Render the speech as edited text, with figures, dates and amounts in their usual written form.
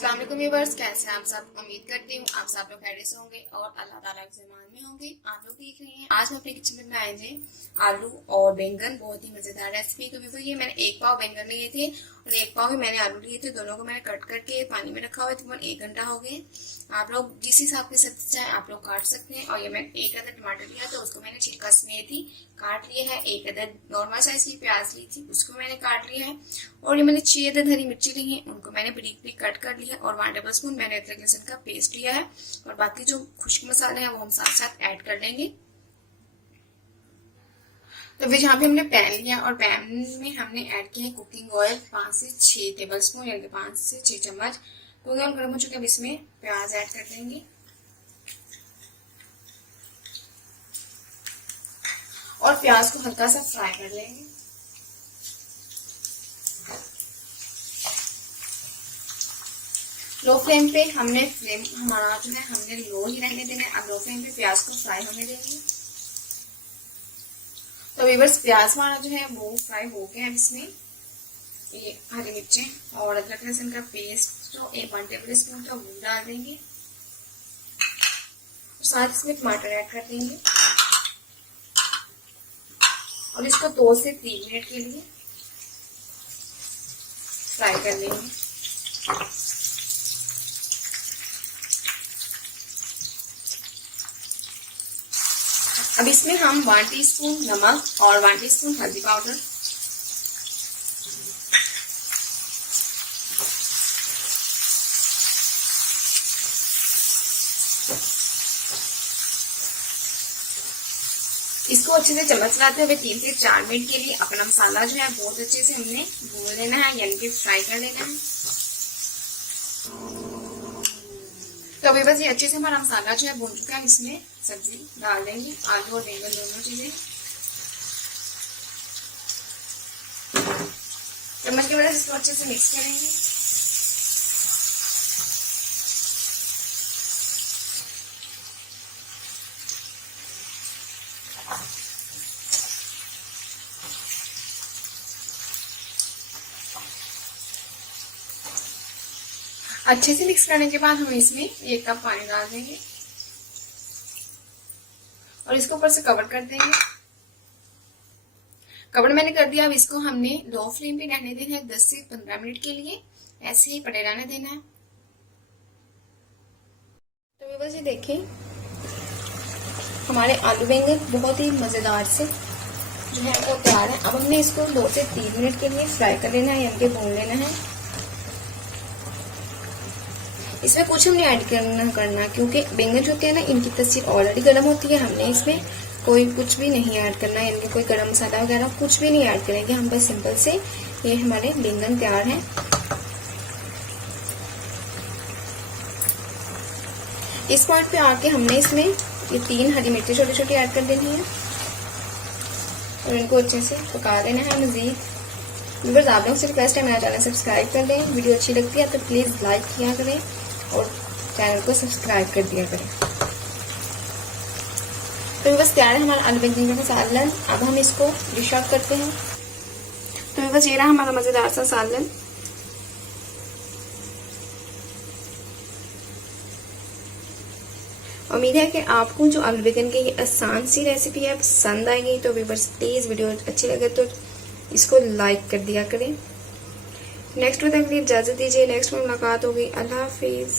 अस्सलाम वालेकुम व्यूअर्स, कैसे हैं आप सब। उम्मीद करती हूँ आप सब लोग खैरियत से होंगे और अल्लाह ताला के ज़मान में होंगे। आप लोग देख रहे हैं आज मैं अपने किचन में बनाए थे आलू और बैंगन, बहुत ही मजेदार रेसिपी। तो ये मैंने 1 पाव बैंगन लिए थे और 1 पाव ही मैंने आलू लिए थे। दोनों को मैंने कट करके पानी में रखा हुआ है, तकरीबन 1 घंटा हो गए। आप लोग जिस हिसाब की सब्जी चाहे आप लोग काट सकते हैं। और ये मैंने 1 अदद टमाटर लिया तो उसको मैंने छिलका समेत ही काट लिया है। 1 अदद नॉर्मल साइज की प्याज ली थी, उसको मैंने काट लिया है। और ये मैंने 6 अदद हरी मिर्ची ली है, उनको मैंने बारीक बारीक कट कर लिया है। और 1 टेबलस्पून मैंने अदरक लहसुन का पेस्ट लिया है। और बाकी जो खुश्क मसाले हैं वो हम साथ साथ ऐड कर लेंगे। तो फिर यहाँ पे हमने पैन लिया और पैन में हमने ऐड किया है कुकिंग ऑयल 5 से 6 टेबलस्पून यानी 5 से 6 चम्मच। कुकिंग ऑयल गर्म हो चुके हैं, अब इसमें प्याज ऐड कर देंगे और प्याज को हल्का सा फ्राई कर लेंगे। लो फ्लेम पे हमने हमारा जो है हमने लो ही रहने देना है। अब लो फ्लेम पे प्याज को फ्राई होने देंगे। तो व्यूअर्स, प्याज हमारा जो है वो फ्राई हो गया है। इसमें ये हरी मिर्चें और अदरक लहसुन का पेस्ट जो 1 टेबल स्पून का वो डाल देंगे और साथ इसमें टमाटर ऐड कर देंगे और इसको 2 से 3 मिनट के लिए फ्राई कर लेंगे। अब इसमें हम 1 टीस्पून नमक और 1 टीस्पून हल्दी पाउडर, इसको अच्छे से चम्मच चलाते हुए 3 से 4 मिनट के लिए अपना मसाला जो है बहुत अच्छे से हमने भून लेना है, यानी कि फ्राई कर लेना है। तो अभी बस ये अच्छे से हमारा मसाला जो है भून चुका है। इसमें सब्जी डाल देंगे, आलू और बैंगन दोनों चीजें। चम्मच की वजह से इसको अच्छे से मिक्स करेंगे। अच्छे से मिक्स करने के बाद हम इसमें 1 कप पानी डाल देंगे और इसको ऊपर से कवर कर देंगे। कवर मैंने कर दिया। अब इसको हमने लो फ्लेम पे रहने देना है 10 से 15 मिनट के लिए, ऐसे ही पड़े रहने देना है। तो बस ये देखें, हमारे आलू बैंगन बहुत ही मजेदार से जो है वो तैयार है। अब हमने इसको 2 से 3 मिनट के लिए फ्राई कर लेना है, यानी कि भून लेना है। इसमें कुछ हमने ऐड करना क्योंकि बैंगन जो होते हैं ना, इनकी तस्वीर ऑलरेडी गर्म होती है। हमने इसमें कोई कुछ भी नहीं ऐड करना, यानी कि कोई गरम मसाला वगैरह कुछ भी नहीं ऐड करेंगे। हम बस सिंपल से ये हमारे बैंगन तैयार हैं। इस पॉइंट पे आके हमने इसमें ये 3 हरी मिर्ची छोटी छोटी ऐड कर देनी है और इनको अच्छे से पका लेना है मजीद। व्यूअर्स, आप लोगों से रिक्वेस्ट है मेरा चैनल सब्सक्राइब कर दें। वीडियो अच्छी लगती है तो प्लीज लाइक किया करें और चैनल को सब्सक्राइब कर दिया करें। तो बस तैयार है हमारा आलू बैंगन का सालन। अब हम इसको डिश आउट करते हैं। तो बस ये रहा हमारा मजेदार सा सालन। उम्मीद है कि आपको जो आलू बैंगन की ये आसान सी रेसिपी है पसंद आएगी। तो व्यूअर्स, प्लीज वीडियो अच्छी लगे तो इसको लाइक कर दिया करें। नेक्स्ट में तक इजाजत दीजिए, नेक्स्ट में मुलाकात होगी। अल्लाह हाफिज।